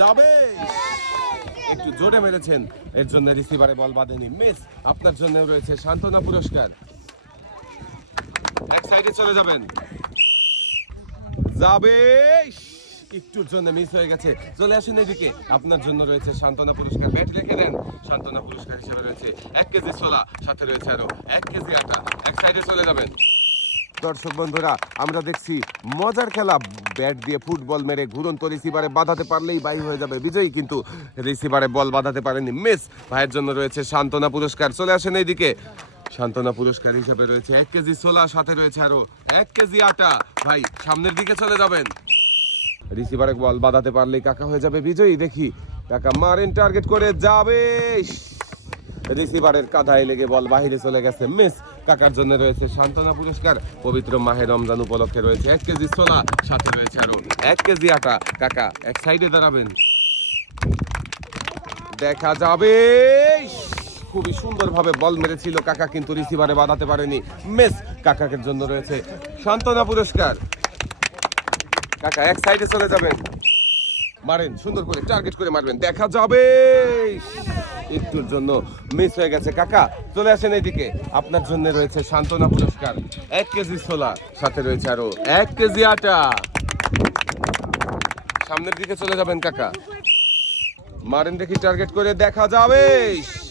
যাবে। একটু জোরে মেরেছেন এর জন্য রিসিভারে বল বাঁধেনি। মিস, আপনার জন্য রয়েছে সান্ত্বনা পুরস্কার। এক সাইডে চলে যাবেন। যাবে। একটুর জন্য মিস হয়ে গেছে। চলে আসেন এদিকে। আপনার জন্য রয়েছে সান্ত্বনা পুরস্কার। ব্যাট রেখে দেন। সান্ত্বনা পুরস্কার হিসেবে রয়েছে এক কেজি ছোলা, সাথে রয়েছে আরও এক কেজি আটা। এক সাইডে চলে যাবেন। দর্শক বন্ধুরা, আমরা দেখছি মজার খেলা। ব্যাট দিয়ে ফুটবল মেরে ঘুরন্ত রিসিভারে বাঁধাতে পারলেই বাই হয়ে যাবে বিজয়ী, কিন্তু রিসিভারে বল বাঁধাতে পারেনি মিস ভাইয়ের জন্য রয়েছে সান্ত্বনা পুরস্কার। চলে আসেন এইদিকে। সান্ত্বনা পুরস্কার হিসেবে রয়েছে এক কেজি ছোলা সাথে রয়েছে আরও এক কেজি আটা। ভাই, সামনের দিকে চলে যাবেন। রিসিভারে বল বাঁধাতে পারলেই কাকা হয়ে যাবে বিজয়ী। দেখি, কাকা মারেন টার্গেট করে যাবে। রিসিভারের কাঁধায় লেগে বল বাহিরে চলে গেছে মিস। কাকার জন্য রয়েছে সান্ত্বনা পুরস্কার। পবিত্র মাহে রমজান উপলক্ষে রয়েছে এক কেজি ছোলা, সাথে রয়েছে আরও এক কেজি আটা। কাকা, এক সাইডে দাঁড়াবেন। দেখা যাবে। খুবই সুন্দরভাবে বল মেরেছিল কাকা, কিন্তু রিসিভারে বাঁধাতে পারেনি মিস। কাকাকের জন্য রয়েছে সান্ত্বনা পুরস্কার। কাকা, এক সাইডে চলে যাবেন। মারেন, সুন্দর করে টার্গেট করে মারবেন। দেখা যাবে। একটুর জন্য মিস হয়ে গেছে। কাকা, চলে আসেন এইদিকে। আপনার জন্য রয়েছে সান্ত্বনা পুরস্কার। এক কেজি ছোলা, সাথে রয়েছে আরও এক কেজি আটা। সামনের দিকে চলে যাবেন, কাকা। মারেন দেখি টার্গেট করে, দেখা যাবে।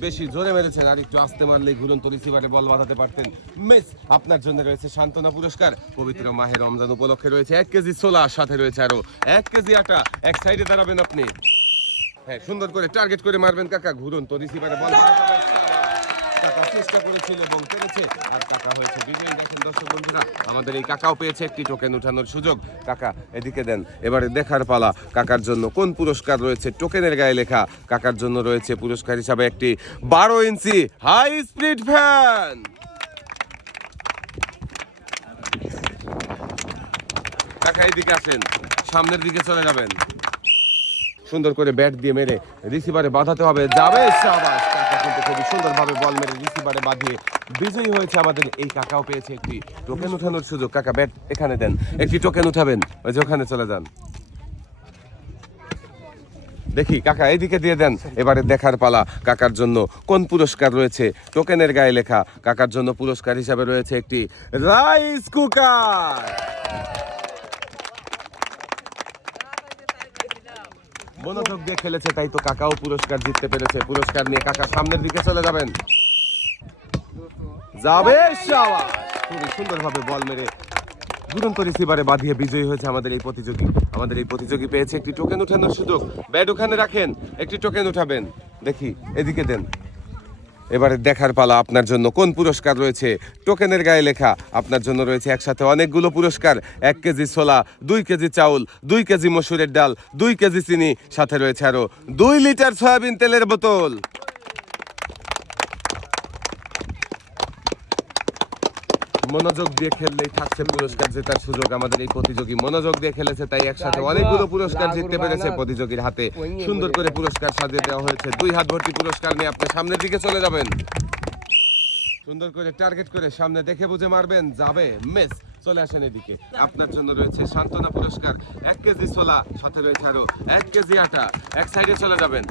বেশি জোরে মেরেছেন। আর একটু আস্তে মারলেই ঘুরন্ত রিসিভারে বল বাঁধাতে পারতেন। মিস আপনার জন্য রয়েছে সান্ত্বনা পুরস্কার। পবিত্র মাহের রমজান উপলক্ষে রয়েছে এক কেজি ছোলা, সাথে রয়েছে আরও এক কেজি আটা। এক সাইডে দাঁড়াবেন আপনি। হ্যাঁ সুন্দর করে টার্গেট করে মারবেন। কাকা ঘুরন্ত রিসিভারে বল। কাকা চেষ্টা করেছিল এবং পেরেছে। আর কাকা হয়েছে বিজয়ী দেখেন দর্শক বন্ধুরা আমাদের এই কাকাও পেয়েছে একটি টোকেন উঠানোর সুযোগ। কাকা এদিকে দেন এবারে দেখার পালা। কাকার জন্য কোন পুরস্কার রয়েছে? টোকেনের গায়ে লেখা। কাকার জন্য রয়েছে পুরস্কার হিসাবে একটি বারো ইঞ্চি হাই স্পিড ফ্যান কাকা এদিকে আসেন সামনের দিকে চলে যাবেন। সুন্দর করে ব্যাট দিয়ে মেরে রিসিভারে বাঁধাতে হবে। যাবে শাবাশ কাকা খুবই সুন্দরভাবে বল মেরে রিসিভারে বাঁধিয়ে বিজয়ী হয়েছে আমাদের এই কাকাও পেয়েছে একটি টোকেন উঠানোর সুযোগ। কাকা ব্যাট এখানে দেন। একটি টোকেন উঠাবেন। ওই যে ওখানে চলে যান। দেখি, কাকা, এইদিকে দিয়ে দেন। এবারে দেখার পালা কাকার জন্য। কোন পুরস্কার রয়েছে? টোকেনের গায়ে লেখা কাকার জন্য পুরস্কার হিসাবে রয়েছে একটি রাইস কুকার মনোযোগ দিয়ে খেলেছে, তাই তো কাকাও পুরস্কার জিততে পেরেছে। পুরস্কার নিয়ে কাকা সামনের দিকে চলে যাবেন। যাবে খুবই সুন্দরভাবে বল মেরে দুরন্ত রিসিভারে বাঁধিয়ে বিজয়ী হয়েছে আমাদের এই প্রতিযোগী। আমাদের এই প্রতিযোগী পেয়েছে একটি টোকেন উঠানোর সুযোগ। ব্যাট ওখানে রাখেন, একটি টোকেন উঠাবেন। দেখি, এদিকে দেন। এবারে দেখার পালা আপনার জন্য। কোন পুরস্কার রয়েছে? টোকেনের গায়ে লেখা আপনার জন্য রয়েছে একসাথে অনেকগুলো পুরস্কার। এক কেজি ছোলা, দুই কেজি চাউল, দুই কেজি মসুরের ডাল, দুই কেজি চিনি। সাথে রয়েছে আরও দুই লিটার সয়াবিন তেলের বোতল। মনোযোগ দিয়ে খেললেই থাকছে পুরস্কার জেতার সুযোগ। আমাদের এই প্রতিযোগী মনোযোগ দিয়ে খেলেছে তাই একসাথে অনেকগুলো পুরস্কার জিততে পেরেছে প্রতিযোগীর হাতে। সুন্দর করে পুরস্কার সাজিয়ে দেওয়া হয়েছে। দুই হাত ভর্তি পুরস্কার নিয়ে আপনি সামনের দিকে চলে যাবেন। সুন্দর করে টার্গেট করে সামনে দেখে বুঝে মারবেন যাবে মেস চলে আসেন এদিকে। আপনার জন্য রয়েছে সান্ত্বনা পুরস্কার। এক কেজি ছোলা সাথে রয়েছে আরও এক কেজি আটা। এক সাইডে চলে যাবেন।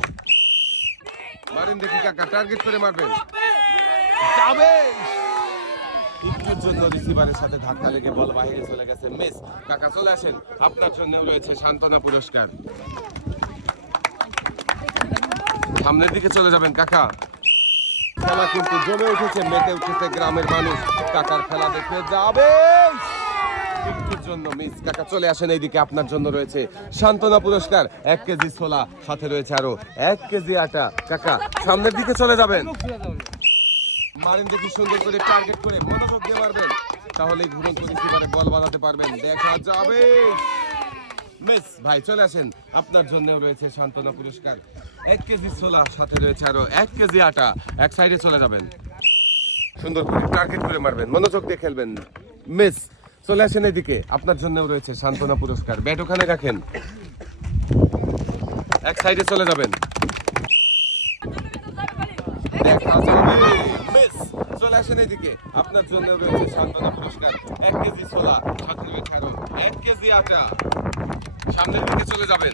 মারেন দেখি কাকা টার্গেট করে মারবেন। যাবে! একটুর জন্য রিসিভারের সাথে ধাক্কা লেগে বল বাইরে চলে গেছে। মিস, কাকা চলে আসেন। আপনার জন্য রয়েছে সান্ত্বনা পুরস্কার। সামনের দিকে চলে যাবেন, কাকা। খেলা কিন্তু জমে উঠেছে, মেতে উঠেছে গ্রামের মানুষ। কাকার খেলা দেখে যাবে। একটুর জন্য, মিস, কাকা চলে আসেন এইদিকে। আপনার জন্য রয়েছে সান্ত্বনা পুরস্কার। এক কেজি ছোলা, সাথে রয়েছে আরও এক কেজি আটা। কাকা, সামনের দিকে চলে যাবেন। মারেন দেখি সুন্দর করে টার্গেট করে মনোযোগ দিয়ে মারবেন। তাহলে ঘুরন করে বল বানাতে পারবেন। দেখা যাবে। মিস, ভাই, চলে আসেন। আপনার জন্য রয়েছে সান্ত্বনা পুরস্কার। এক কেজি ছোলা, সাথে রয়েছে আরও এক কেজি আটা। এক সাইডে চলে যাবেন। সুন্দর করে টার্গেট করে মারবেন। মনোযোগ দিয়ে খেলবেন। মিস, চলে আসেন এদিকে। আপনার জন্য রয়েছে সান্ত্বনা পুরস্কার। ব্যাট ওখানে রাখেন। এক সাইডে চলে যাবেন। দেখা যাবে। চলে আসেন এদিকে। আপনার জন্য রয়েছে সান্ত্বনা পুরস্কার। এক কেজি ছোলা রয়েছে আরও এক কেজি আটা। সামনের দিকে চলে যাবেন।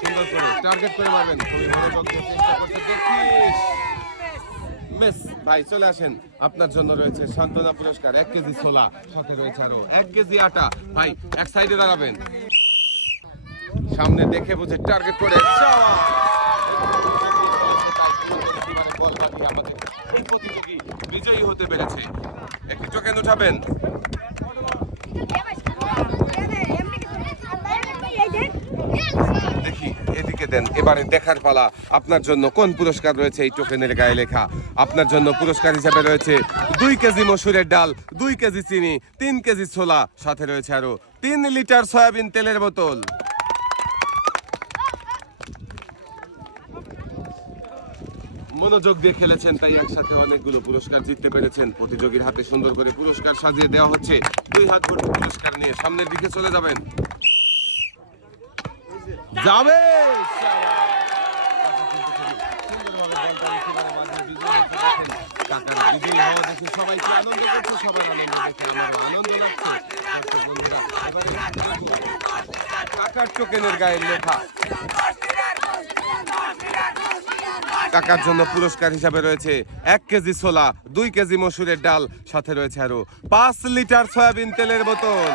সুন্দর করে টার্গেট করে মারবেন খুবই মনোযোগ চেষ্টা করতে দেখিস মিস ভাই চলে আসেন। আপনার জন্য রয়েছে সান্ত্বনা পুরস্কার। এক কেজি ছোলা সাথে রয়েছে আরও এক কেজি আটা। ভাই এক সাইডে দাঁড়াবেন। সামনে দেখে বুঝে টার্গেট করে। বাজিয়ে আমাদের এই প্রতিযোগী বিজয়ী হতে পেরেছে। একটি টোকেন উঠাবেন দেখি, এদিকে দেন, এবারে দেখার পালা। আপনার জন্য কোন পুরস্কার রয়েছে এই টোকেনের গায়ে লেখা? আপনার জন্য পুরস্কার হিসাবে রয়েছে দুই কেজি মসুরের ডাল, দুই কেজি চিনি, তিন কেজি ছোলা। সাথে রয়েছে আরও তিন লিটার সয়াবিন তেলের বোতল। মনোযোগ দিয়ে খেলেছেন তাই একসাথে অনেকগুলো পুরস্কার জিততে পেরেছেন। প্রতিযোগীর হাতে সুন্দর করে পুরস্কার সাজিয়ে দেওয়া হচ্ছে। দুই হাত ভর্তি পুরস্কার নিয়ে সামনের দিকে চলে যাবেন। যাবে! কাকার দেখে সবাই কি আনন্দ করছে সবাই আনন্দ দেখে আমার আনন্দ লাগছে। বন্ধুরা, কাকার টোকেনের গায়ে লেখা। কাকার জন্য পুরস্কার হিসাবে রয়েছে এক কেজি ছোলা, দুই কেজি মসুরের ডাল, সাথে রয়েছে আরও পাঁচ লিটার সয়াবিন তেলের বোতল।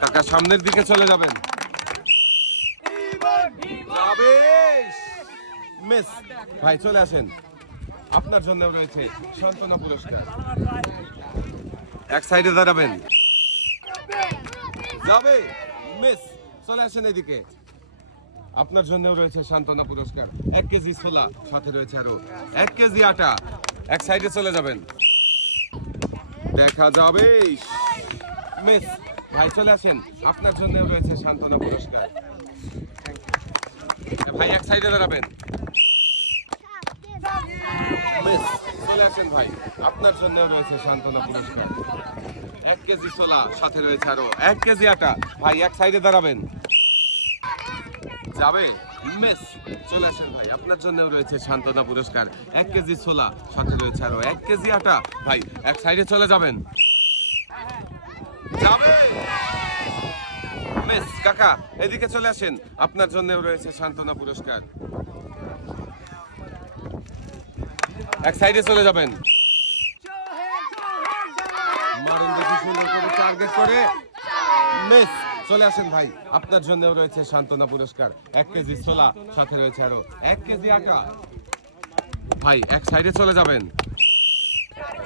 কাকা সামনের দিকে চলে যাবেন। মিস, ভাই, চলে আসেন। আপনার জন্য রয়েছে সান্ত্বনা পুরস্কার। এক সাইডে দাঁড়াবেন। যাবে? মিস, চলে আসেন এদিকে। আপনার জন্য রয়েছে সান্ত্বনা পুরস্কার। এক কেজি ছোলা, সাথে রয়েছে আরও এক কেজি আটা। এক সাইডে চলে যাবেন। দেখা যাবে। মিস, ভাই, চলে আসেন। আপনার জন্য রয়েছে সান্ত্বনা পুরস্কার। ভাই, এক সাইডে দাঁড়াবেন। চলে আসেন ভাই। আপনার জন্য রয়েছে সান্ত্বনা পুরস্কার। এক কেজি ছোলা, সাথে রয়েছে আরও এক কেজি আটা। ভাই, এক সাইডে দাঁড়াবেন। যাবে? মিস, চলে আসেন ভাই। আপনার জন্য রয়েছে সান্ত্বনা পুরস্কার। এক কেজি ছোলা, সাথে রয়েছে আরও এক কেজি আটা। ভাই, এক সাইডে চলে যাবেন। যাবে? মিস, কাকা, এদিকে চলে আসেন। আপনার জন্য রয়েছে সান্ত্বনা পুরস্কার। এক সাইডে চলে যাবেন মারেন দেখি সুন্দর করে টার্গেট করে। মিস চলে আসেন ভাই। আপনার জন্য রয়েছে সান্ত্বনা পুরস্কার। এক কেজি ছোলা, সাথে রয়েছে আরও এক কেজি আটা ভাই, এক সাইডে চলে যাবেন।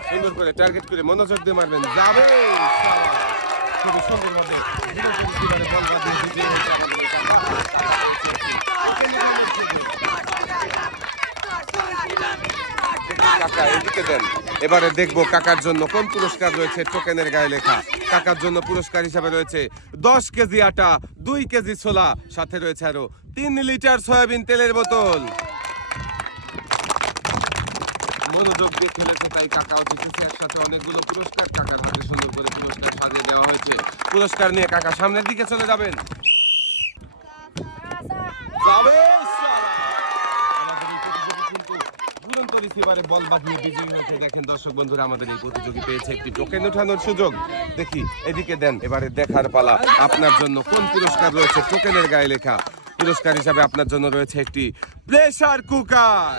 সুন্দর করে টার্গেট করে মনোযোগ দিয়ে মারবেন। যাবে হয়েছে আমাদের এই কাকা। কাকা এদিকে দেন। এবারে দেখব কাকার জন্য কোন পুরস্কার রয়েছে টোকেনের গায়ে লেখা। কাকার জন্য পুরস্কার হিসাবে রয়েছে দশ কেজি আটা দুই কেজি ছোলা সাথে রয়েছে আরও তিন লিটার সয়াবিন তেলের বোতল। মনোযোগ দিয়ে খেলেছে তাই কাকাও জিতেছে একসাথে অনেকগুলো পুরস্কার। কাকার হাতে সুন্দর করে পুরস্কার সাজিয়ে দেওয়া হয়েছে। পুরস্কার নিয়ে কাকা সামনের দিকে চলে যাবেন। যাবে আমাদের এই প্রতিযোগী কিন্তু রিসিভারে বল বাঁধিয়ে বিজয়ী হয়েছে দেখেন দর্শক বন্ধুরা, আমাদের এই প্রতিযোগী পেয়েছে একটি টোকেন ওঠানোর সুযোগ। দেখি, এদিকে দেন, এবারে দেখার পালা। আপনার জন্য কোন পুরস্কার রয়েছে? টোকেনের গায়ে লেখা। পুরস্কার হিসাবে আপনার জন্য রয়েছে একটি প্রেসার কুকার।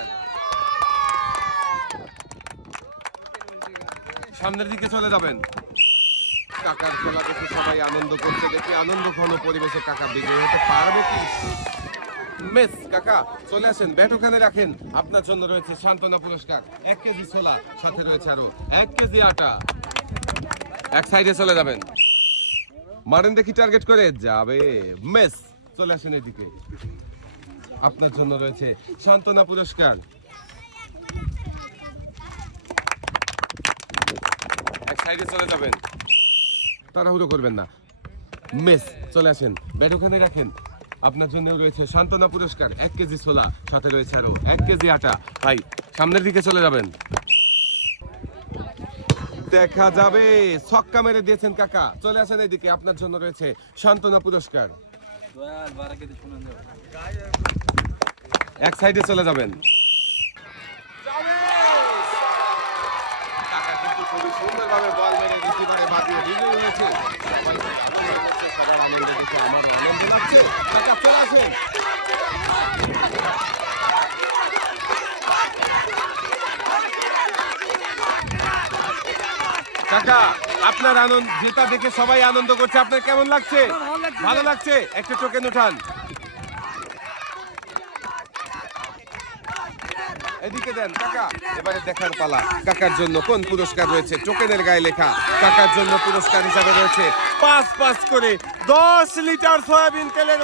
সামনের দিকে চলে যাবেন। কাকার খেলা দেখে সবাই আনন্দ করছে। দেখে আনন্দ ঘন পরিবেশে কাকা বিজয়ী হতে পারবে কি? মিস কাকা, চলে আসেন, ব্যাট ওখানে রাখেন। আপনার জন্য রয়েছে সান্ত্বনা পুরস্কার। এক কেজি ছোলা, সাথে রয়েছে আরও এক কেজি আটা। এক সাইডে চলে যাবেন। মারেন দেখি টার্গেট করে, যাবে। মিস, চলে আসেন এদিকে। আপনার জন্য রয়েছে সান্ত্বনা পুরস্কার। এক সাইডে চলে যাবেন। তাড়াহুড়ো করবেন না। মেস, চলে আসেন। ব্যাট ওখানে রাখেন। আপনার জন্য রয়েছে সান্ত্বনা পুরস্কার, এক কেজি ছোলা, সাথে রয়েছে আরও এক কেজি আটা। ভাই, সামনের দিকে চলে যাবেন। দেখা যাবে। ছক্কা মেরে দিয়েছেন কাকা। চলে আসেন এদিকে, আপনার জন্য রয়েছে সান্ত্বনা পুরস্কার। এক সাইডে চলে যাবেন। সুন্দরভাবে বল মেরে বাজিয়ে বিজয়ী হয়েছে সবাইকে আনন্দ করছে, সবার আনন্দ দেখে আমার আনন্দ লাগছে কাকা চলে আসেন কাকা আপনার আনন্দ জেতা দেখে সবাই আনন্দ করছে। আপনার কেমন লাগছে? ভালো লাগছে। একটা টোকেন উঠান এদিকে দেন, কাকা। এবারে দেখার পালা। কাকার জন্য কোন পুরস্কার রয়েছে? টোকেনের গায়ে লেখা। কাকার জন্য পুরস্কার হিসাবে রয়েছে পাঁচ পাঁচ করে দশ লিটার সয়াবিন তেলের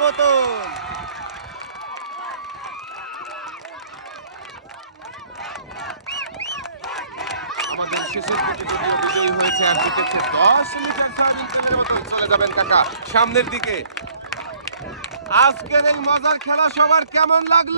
সামনের দিকে। আজকের এই মজার খেলা সবার কেমন লাগল?